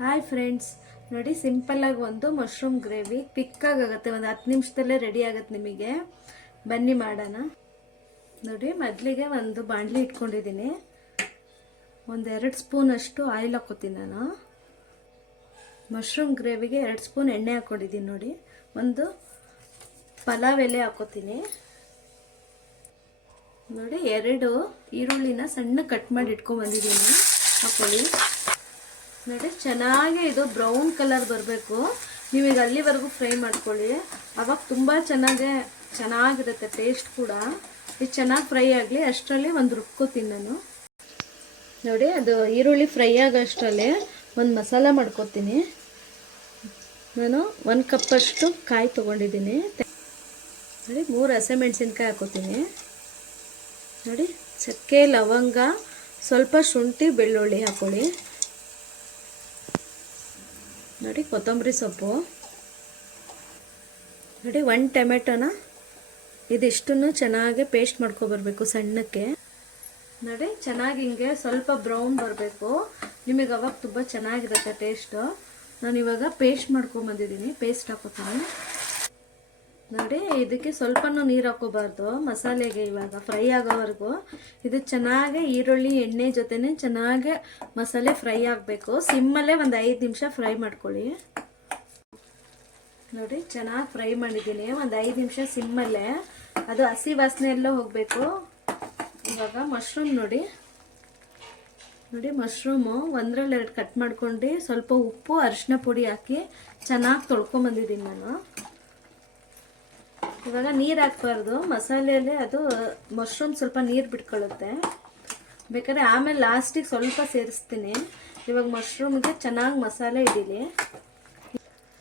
Hi friends, ನೋಡಿ ಸಿಂಪಲ್ಲಾಗಿ ಒಂದು ಮಶ್ರೂಮ್ ಗ್ರೇವಿ ಕ್ವಿಕ್ಕಾಗುತ್ತೆ. ಒಂದು 10 ನಿಮಿಷದಲ್ಲೇ ರೆಡಿ ಆಗುತ್ತೆ ನಿಮಗೆ. ಬನ್ನಿ ಮಾಡೋಣ. ನೋಡಿ, ಮೊದಲಿಗೆ ಒಂದು ಬಾಣಲಿ ಇಟ್ಕೊಂಡಿದ್ದೀನಿ. ಒಂದು 2 ಸ್ಪೂನ್ ಅಷ್ಟು ಆಯಿಲ್ ಹಾಕೋತೀನಿ ನಾನು. ಮಶ್ರೂಮ್ ಗ್ರೇವಿಗೆ 2 ಸ್ಪೂನ್ ಎಣ್ಣೆ ಹಾಕ್ಕೊಂಡಿದ್ದೀನಿ. ನೋಡಿ, ಒಂದು ಪಲಾವ್ ಎಲೆ ಹಾಕೋತೀನಿ. ನೋಡಿ, 2 ಈರುಳ್ಳಿನ ಸಣ್ಣ ಕಟ್ ಮಾಡಿ ಇಟ್ಕೊಂಡ್ಬಂದಿದ್ದೀನಿ, ಹಾಕೊಳ್ಳಿ. ನೋಡಿ, ಚೆನ್ನಾಗಿ ಇದು ಬ್ರೌನ್ ಕಲರ್ ಬರಬೇಕು. ನೀವೀಗ ಅಲ್ಲಿವರೆಗೂ ಫ್ರೈ ಮಾಡ್ಕೊಳ್ಳಿ. ಅವಾಗ ತುಂಬ ಚೆನ್ನಾಗಿರುತ್ತೆ ಟೇಸ್ಟ್ ಕೂಡ. ಇದು ಚೆನ್ನಾಗಿ ಫ್ರೈ ಆಗಲಿ, ಅಷ್ಟರಲ್ಲಿ ಒಂದು ರುಬ್ಕೋತೀನಿ ನಾನು. ನೋಡಿ, ಅದು ಈರುಳ್ಳಿ ಫ್ರೈ ಆಗೋಷ್ಟರಲ್ಲಿ ಒಂದು ಮಸಾಲ ಮಾಡ್ಕೋತೀನಿ. ನಾನು 1 ಕಪ್ಪಷ್ಟು ಕಾಯಿ ತೊಗೊಂಡಿದ್ದೀನಿ. ನೋಡಿ, 3 ಹಸಿಮೆಣಸಿನ್ಕಾಯಿ ಹಾಕೋತೀನಿ. ನೋಡಿ, ಚಕ್ಕೆ, ಲವಂಗ, ಸ್ವಲ್ಪ ಶುಂಠಿ, ಬೆಳ್ಳುಳ್ಳಿ ಹಾಕೊಳ್ಳಿ. ನೋಡಿ, ಕೊತ್ತಂಬರಿ ಸೊಪ್ಪು. ನೋಡಿ, 1 ಟೊಮೆಟೊನ ಇದಿಷ್ಟನ್ನು ಚೆನ್ನಾಗಿ ಪೇಸ್ಟ್ ಮಾಡ್ಕೊಬರ್ಬೇಕು ಸಣ್ಣಕ್ಕೆ. ನೋಡಿ, ಚೆನ್ನಾಗಿ ಹಿಂಗೆ ಸ್ವಲ್ಪ ಬ್ರೌನ್ ಬರಬೇಕು. ನಿಮಗೆ ಅವಾಗ ತುಂಬ ಚೆನ್ನಾಗಿರುತ್ತೆ ಟೇಸ್ಟು. ನಾನು ಇವಾಗ ಪೇಸ್ಟ್ ಮಾಡ್ಕೊಂಬಂದಿದ್ದೀನಿ, ಪೇಸ್ಟ್ ಹಾಕೋತೀನಿ. ನೋಡಿ, ಇದಕ್ಕೆ ಸ್ವಲ್ಪನೂ ನೀರು ಹಾಕೋಬಾರ್ದು ಮಸಾಲೆಗೆ. ಇವಾಗ ಫ್ರೈ ಆಗೋವರೆಗೂ ಇದು ಚೆನ್ನಾಗಿ ಈರುಳ್ಳಿ ಎಣ್ಣೆ ಜೊತೆನೆ ಚೆನ್ನಾಗಿ ಮಸಾಲೆ ಫ್ರೈ ಆಗಬೇಕು. ಸಿಮ್ಮಲ್ಲೇ ಒಂದು 5 ನಿಮಿಷ ಫ್ರೈ ಮಾಡ್ಕೊಳ್ಳಿ. ನೋಡಿ, ಚೆನ್ನಾಗಿ ಫ್ರೈ ಮಾಡಿದ್ದೀನಿ. ಒಂದು 5 ನಿಮಿಷ ಸಿಮ್ಮಲ್ಲೇ. ಅದು ಹಸಿ ವಾಸನೆ ಎಲ್ಲ ಹೋಗಬೇಕು. ಇವಾಗ ಮಶ್ರೂಮ್ ನೋಡಿ, ಮಶ್ರೂಮು 1-2 ಕಟ್ ಮಾಡ್ಕೊಂಡು ಸ್ವಲ್ಪ ಉಪ್ಪು, ಅರಿಶಿನ ಪುಡಿ ಹಾಕಿ ಚೆನ್ನಾಗಿ ತೊಳ್ಕೊಂಬಂದಿದ್ದೀನಿ ನಾನು. ಇವಾಗ ನೀರು ಹಾಕ್ಬಾರ್ದು ಮಸಾಲೆಯಲ್ಲೇ, ಅದು ಮಶ್ರೂಮ್ ಸ್ವಲ್ಪ ನೀರು ಬಿಟ್ಕೊಳ್ಳುತ್ತೆ. ಬೇಕಾದ್ರೆ ಆಮೇಲೆ ಲಾಸ್ಟಿಗೆ ಸ್ವಲ್ಪ ಸೇರಿಸ್ತೀನಿ. ಇವಾಗ ಮಶ್ರೂಮ್ಗೆ ಚೆನ್ನಾಗಿ ಮಸಾಲೆ ಹಿಡೀಲಿ.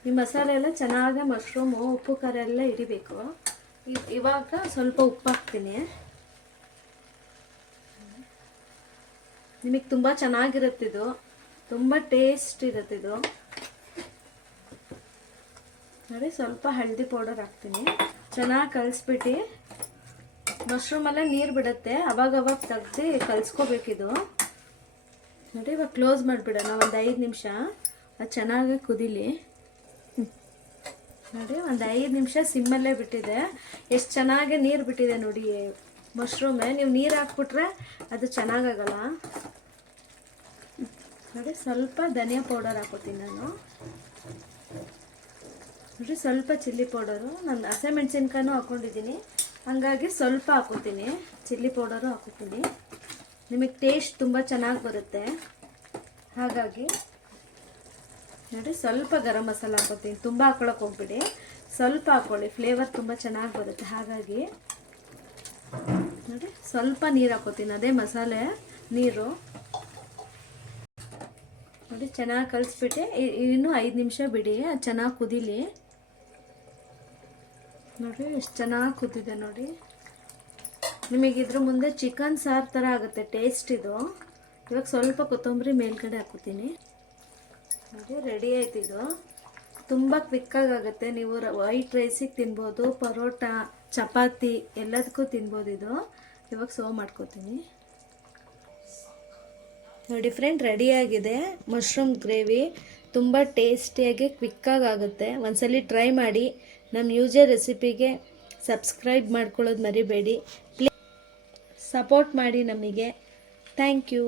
ಈ ಮಸಾಲೆ ಎಲ್ಲ ಚೆನ್ನಾಗಿ ಮಶ್ರೂಮು ಉಪ್ಪು ಖಾರ ಎಲ್ಲ ಹಿಡಿಬೇಕು. ಇವಾಗ ಸ್ವಲ್ಪ ಉಪ್ಪು ಹಾಕ್ತೀನಿ. ನಿಮಗೆ ತುಂಬ ಚೆನ್ನಾಗಿರುತ್ತಿದು, ತುಂಬ ಟೇಸ್ಟ್ ಇರುತ್ತಿದು. ನೋಡಿ, ಸ್ವಲ್ಪ ಹಳದಿ ಪೌಡರ್ ಹಾಕ್ತೀನಿ. ಚೆನ್ನಾಗಿ ಕಲಿಸ್ಬಿಟ್ಟು, ಮಶ್ರೂಮಲ್ಲೇ ನೀರು ಬಿಡುತ್ತೆ, ಅವಾಗವಾಗ ತೆಗ್ದು ಕಲಿಸ್ಕೋಬೇಕಿದು. ನೋಡಿ, ಇವಾಗ ಕ್ಲೋಸ್ ಮಾಡಿಬಿಡೋಣ. ಒಂದು 5 ನಿಮಿಷ ಅದು ಚೆನ್ನಾಗಿ ಕುದೀಲಿ. ನೋಡಿ, ಒಂದು 5 ನಿಮಿಷ ಸಿಮ್ಮಲ್ಲೇ ಬಿಟ್ಟಿದೆ. ಎಷ್ಟು ಚೆನ್ನಾಗಿ ನೀರು ಬಿಟ್ಟಿದೆ ನೋಡಿ ಮಶ್ರೂಮೇ. ನೀವು ನೀರು ಹಾಕ್ಬಿಟ್ರೆ ಅದು ಚೆನ್ನಾಗಾಗಲ್ಲ. ನೋಡಿ, ಸ್ವಲ್ಪ ಧನಿಯಾ ಪೌಡರ್ ಹಾಕೋತೀನಿ ನಾನು. ನೋಡಿ, ಸ್ವಲ್ಪ ಚಿಲ್ಲಿ ಪೌಡರು. ನಾನು ಹಸಿಮೆಣಸಿನ್ಕಾಯಿನೂ ಹಾಕ್ಕೊಂಡಿದ್ದೀನಿ, ಹಾಗಾಗಿ ಸ್ವಲ್ಪ ಹಾಕೋತೀನಿ. ಚಿಲ್ಲಿ ಪೌಡರು ಹಾಕೋತೀನಿ. ನಿಮಗೆ ಟೇಸ್ಟ್ ತುಂಬ ಚೆನ್ನಾಗಿ ಬರುತ್ತೆ ಹಾಗಾಗಿ. ನೋಡಿ, ಸ್ವಲ್ಪ ಗರಂ ಮಸಾಲ ಹಾಕೋತೀನಿ. ತುಂಬ ಹಾಕ್ಕೊಳಕ್ಕೆ ಹೋಗ್ಬಿಡಿ, ಸ್ವಲ್ಪ ಹಾಕ್ಕೊಳ್ಳಿ. ಫ್ಲೇವರ್ ತುಂಬ ಚೆನ್ನಾಗಿ ಬರುತ್ತೆ ಹಾಗಾಗಿ. ನೋಡಿ, ಸ್ವಲ್ಪ ನೀರು ಹಾಕೋತೀನಿ, ಅದೇ ಮಸಾಲೆ ನೀರು. ನೋಡಿ, ಚೆನ್ನಾಗಿ ಕಲಿಸ್ಬಿಟ್ಟು ಇನ್ನೂ 5 ನಿಮಿಷ ಬಿಡಿ, ಅದು ಚೆನ್ನಾಗಿ ಕುದೀಲಿ. ನೋಡಿ, ಎಷ್ಟು ಚೆನ್ನಾಗಿ ಕುದಿದೆ ನೋಡಿ. ನಿಮಗೆ ಇದ್ರ ಮುಂದೆ ಚಿಕನ್ ಸಾರು ಥರ ಆಗುತ್ತೆ ಟೇಸ್ಟ್ ಇದು. ಇವಾಗ ಸ್ವಲ್ಪ ಕೊತ್ತಂಬರಿ ಮೇಲ್ಗಡೆ ಹಾಕೋತೀನಿ. ನೋಡಿ, ರೆಡಿ ಆಯ್ತು ಇದು. ತುಂಬ ಕ್ವಿಕ್ಕಾಗಿ ಆಗುತ್ತೆ. ನೀವು ವೈಟ್ ರೈಸಿಗೆ ತಿನ್ಬೋದು, ಪರೋಟ, ಚಪಾತಿ ಎಲ್ಲದಕ್ಕೂ ತಿನ್ಬೋದು ಇದು. ಇವಾಗ ಸರ್ವ್ ಮಾಡ್ಕೋತೀನಿ. ನೋಡಿ ಫ್ರೆಂಡ್, ರೆಡಿಯಾಗಿದೆ ಮಶ್ರೂಮ್ ಗ್ರೇವಿ. ತುಂಬ ಟೇಸ್ಟಿಯಾಗಿ ಕ್ವಿಕ್ಕಾಗಿ ಆಗುತ್ತೆ. ಒಂದ್ಸಲಿ ಟ್ರೈ ಮಾಡಿ. ನಮ್ಮ ಯೂಜರ್ ರೆಸಿಪಿಗೆ ಸಬ್ಸ್ಕ್ರೈಬ್ ಮಾಡ್ಕೊಳ್ಳೋದು ಮರಿಬೇಡಿ. ಪ್ಲೀಸ್ ಸಪೋರ್ಟ್ ಮಾಡಿ ನಮಗೆ. Thank you.